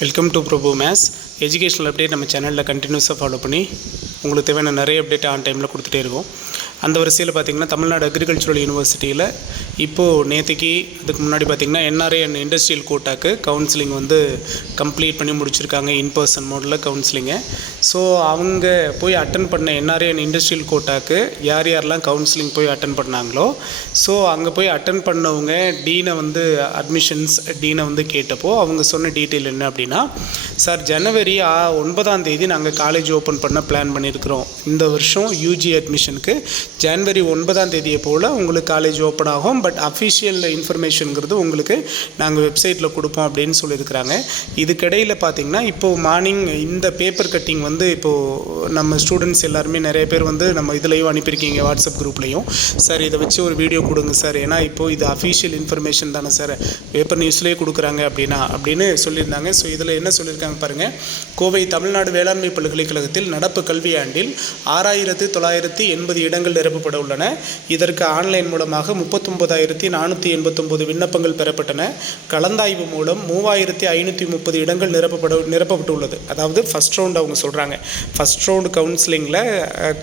Welcome to Prabhu maths educational update நம்ம சேனலில் கண்டினியூஸாக ஃபாலோ பண்ணி உங்களுக்கு தேவையான நிறைய அப்டேட் ஆன் டைமில் கொடுத்துட்டே இருக்கோம். அந்த வரிசையில் பார்த்திங்கன்னா தமிழ்நாடு அக்ரிகல்ச்சுரல் யூனிவர்சிட்டியில் இப்போது நேற்றுக்கு இதுக்கு முன்னாடி பார்த்திங்கன்னா என்ஆர்ஐ அண்ட் இண்டஸ்ட்ரியல் கோட்டாக்கு கவுன்சிலிங் வந்து கம்ப்ளீட் பண்ணி முடிச்சிருக்காங்க. இன்பர்சன் மோடில் கவுன்சிலிங்கை. ஸோ அவங்க போய் அட்டன் பண்ண என்ஆர்ஐ அண்ட் இண்டஸ்ட்ரியல் கோட்டாக்கு யாரெல்லாம் கவுன்சிலிங் போய் அட்டன் பண்ணாங்களோ ஸோ அங்கே போய் அட்டன் பண்ணவங்க டீனை வந்து அட்மிஷன்ஸ் டீனை வந்து கேட்டப்போ அவங்க சொன்ன டீட்டெயில் என்ன அப்படின்னா, சார் ஜனவரி 9 நாங்கள் காலேஜ் ஓப்பன் பண்ண பிளான் பண்ணியிருக்கிறோம். இந்த வருஷம் யூஜி அட்மிஷனுக்கு ஜனவரி 9 போல் உங்களுக்கு காலேஜ் ஓப்பன் ஆகும். பட் அஃபிஷியல் இன்ஃபர்மேஷனுங்கிறது உங்களுக்கு நாங்கள் வெப்சைட்டில் கொடுப்போம் அப்படின்னு சொல்லியிருக்கிறாங்க. இதுக்கிடையில் பார்த்திங்கன்னா இப்போது மார்னிங் இந்த பேப்பர் கட்டிங் வந்து இப்போது நம்ம ஸ்டூடெண்ட்ஸ் எல்லாருமே நிறைய பேர் வந்து நம்ம இதுலேயும் அனுப்பியிருக்கீங்க, வாட்ஸ்அப் குரூப்லேயும். சார் இதை வச்சு ஒரு வீடியோ கொடுங்க சார், ஏன்னா இப்போது இது அஃபிஷியல் இன்ஃபர்மேஷன் தானே சார், பேப்பர் நியூஸ்லேயே கொடுக்குறாங்க அப்படின்னு சொல்லியிருந்தாங்க. ஸோ இதில் என்ன சொல்லியிருக்காங்க பாருங்கள். கோவை தமிழ்நாடு வேளாண்மை பல்கலைக்கழகத்தில் நடப்பு கல்வியாண்டில் 6980 இடங்கள் நிரப்பப்பட உள்ளன. இதற்கு ஆன்லைன் மூலமாக 39,489 விண்ணப்பங்கள் பெறப்பட்டன. கலந்தாய்வு மூலம் 3530 இடங்கள் நிரப்பப்பட்டுள்ளது. அதாவது ஃபஸ்ட் ரவுண்ட் அவங்க சொல்கிறாங்க. ஃபஸ்ட் ரவுண்டு கவுன்சிலிங்கில்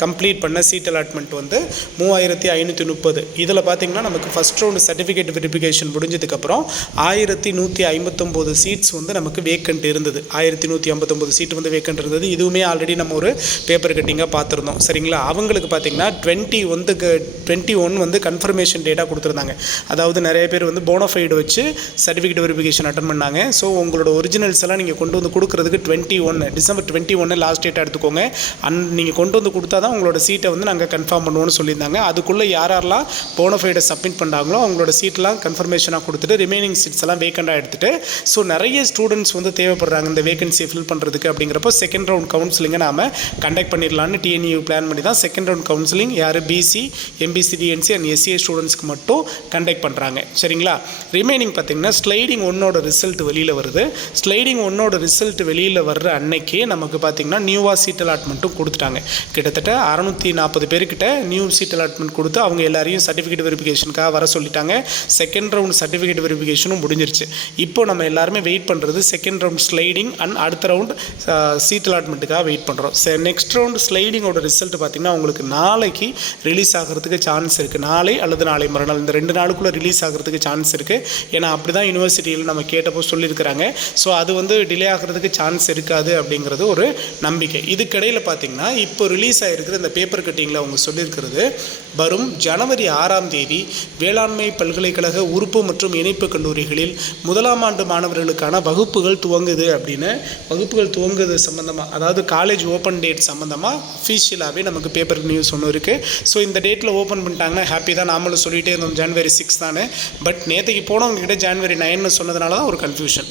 கம்ப்ளீட் பண்ண சீட் அலாட்மெண்ட் வந்து 3530. இதில் பார்த்திங்கன்னா நமக்கு ஃபஸ்ட் ரவுண்டு சர்டிஃபிகேட் வெரிஃபிகேஷன் முடிஞ்சதுக்கப்புறம் 1159 சீட்ஸ் வந்து நமக்கு வேக்கண்ட் இருந்தது. 1159 சீட் வந்து வேக்கண்ட் இருந்தது. இதுவுமே ஆல்ரெடி நம்ம ஒரு பேப்பர் கட்டிங்காக பார்த்துருந்தோம். சரிங்களா? அவங்களுக்கு பார்த்திங்கன்னா 21 வந்து கன்ஃபர்மேஷன் டேட்டா கொடுத்துருந்தாங்க. அதாவது நிறைய பேர் வந்து போனோஃபைடு வச்சு சர்டிஃபிகேட் வெரிஃபிகேஷன் அட்டன் பண்ணாங்க. ஸோ உங்களோட ஒரிஜினல்ஸ் எல்லாம் நீங்கள் கொண்டு வந்து கொடுக்குறதுக்கு டிசம்பர் 21 லாஸ்ட் டேட்டாக எடுத்துக்கோங்க. நீங்கள் கொண்டு வந்து கொடுத்தா தான் உங்களோட சீட்டை வந்து நாங்கள் கன்ஃபார்ம் பண்ணுவோம்னு சொல்லியிருந்தாங்க. அதுக்குள்ளே யாரெல்லாம் போனோஃபைடை சப்மிட் பண்ணுறாங்களோ அவங்களோட சீட்டெலாம் கன்ஃபர்மேஷனாக கொடுத்துட்டு ரிமைனிங் சீட்ஸ் எல்லாம் வேக்கண்டாக எடுத்துகிட்டு ஸோ நிறைய ஸ்டூடெண்ட்ஸ் வந்து தேவைப்படுறாங்க இந்த வேகன்சியை ஃபில் பண்ணுறதுக்கு. அப்படிங்கிறப்போ செகண்ட் ரவுண்ட் கவுன்சிலிங்கை நாம் கண்டக்ட் பண்ணிடலான்னு TNAU பிளான் பண்ணி தான் செகண்ட் ரவுண்ட் கவுன்சிலிங் யார் BC, MBC, DNC and SCA ஸ்டூடெண்ட்ஸ்க்கு மட்டும் கண்டக்ட் பண்ணுறாங்க. சரிங்களா? ரிமைனிங் பார்த்திங்கன்னா ஸ்லைடிங் 1ஓட ரிசல்ட் வெளியில் வருது. ஸ்லைடிங் 1ஓட ரிசல்ட் வெளியில் வர்ற அன்னைக்கு நமக்கு பார்த்திங்கன்னா நியூவாக சீட் அலாட்மெண்ட்டும் கொடுத்துட்டாங்க. கிட்டத்தட்ட 640 பேர்கிட்ட நியூ சீட் அலாட்மெண்ட் கொடுத்து அவங்க எல்லாரையும் சர்டிஃபிகேட் வெரிஃபிகேஷனுக்காக வர சொல்லிட்டாங்க. செகண்ட் ரவுண்ட் சர்டிஃபிகேட் வெரிஃபிகேஷனும் முடிஞ்சிருச்சு. இப்போ நம்ம எல்லாருமே வெயிட் பண்ணுறது செகண்ட் ரவுண்ட் ஸ்லைடிங் அண்ட் அடுத்த ரவுண்ட் சீட் அலாட்மெண்ட்டுக்காக வெயிட் பண்ணுறோம். நெக்ஸ்ட் ரவுண்ட் ஸ்லைடிங்கோட ரிசல்ட் பார்த்திங்கன்னா உங்களுக்கு நாளைக்கு ரிலீஸ் ஆகிறதுக்கு சான்ஸ் இருக்குது. நாளை அல்லது நாளை மறுநாள் இந்த 2 நாளுக்குள்ளே ரிலீஸ் ஆகிறதுக்கு சான்ஸ் இருக்குது. ஏன்னா அப்படி தான் யூனிவர்சிட்டியில் நம்ம கேட்டப்போ சொல்லியிருக்கிறாங்க. ஸோ அது வந்து டிலே ஆகிறதுக்கு சான்ஸ் இருக்காது அப்படிங்கிறது ஒரு நம்பிக்கை. இதுக்கிடையில் பார்த்திங்கன்னா இப்போ ரிலீஸ் ஆகிருக்கிற இந்த பேப்பர் கட்டிங்கில் அவங்க சொல்லியிருக்கிறது வரும் ஜனவரி 6 வேளாண்மை பல்கலைக்கழக உறுப்பு மற்றும் இணைப்பு கல்லூரிகளில் 1ஆம் ஆண்டு மாணவர்களுக்கான வகுப்புகள் துவங்குது அப்படின்னு. வகுப்புகள் துவங்குது சம்மந்தமாக, அதாவது காலேஜ் ஓப்பன் டேட் சம்மந்தமாக அஃபிஷியலாகவே நமக்கு பேப்பர் நியூஸ் ஒன்று இருக்குது. ஸோ இந்த டேட்டில் ஓப்பன் பண்ணிட்டாங்கன்னா ஹாப்பி தான். நாமளும் சொல்லிகிட்டே இருந்தோம் ஜனவரி 6 தானே. பட் நேற்றுக்கு போனவங்ககிட்ட ஜனவரி 9 சொன்னதுனால தான் ஒரு கன்ஃபியூஷன்.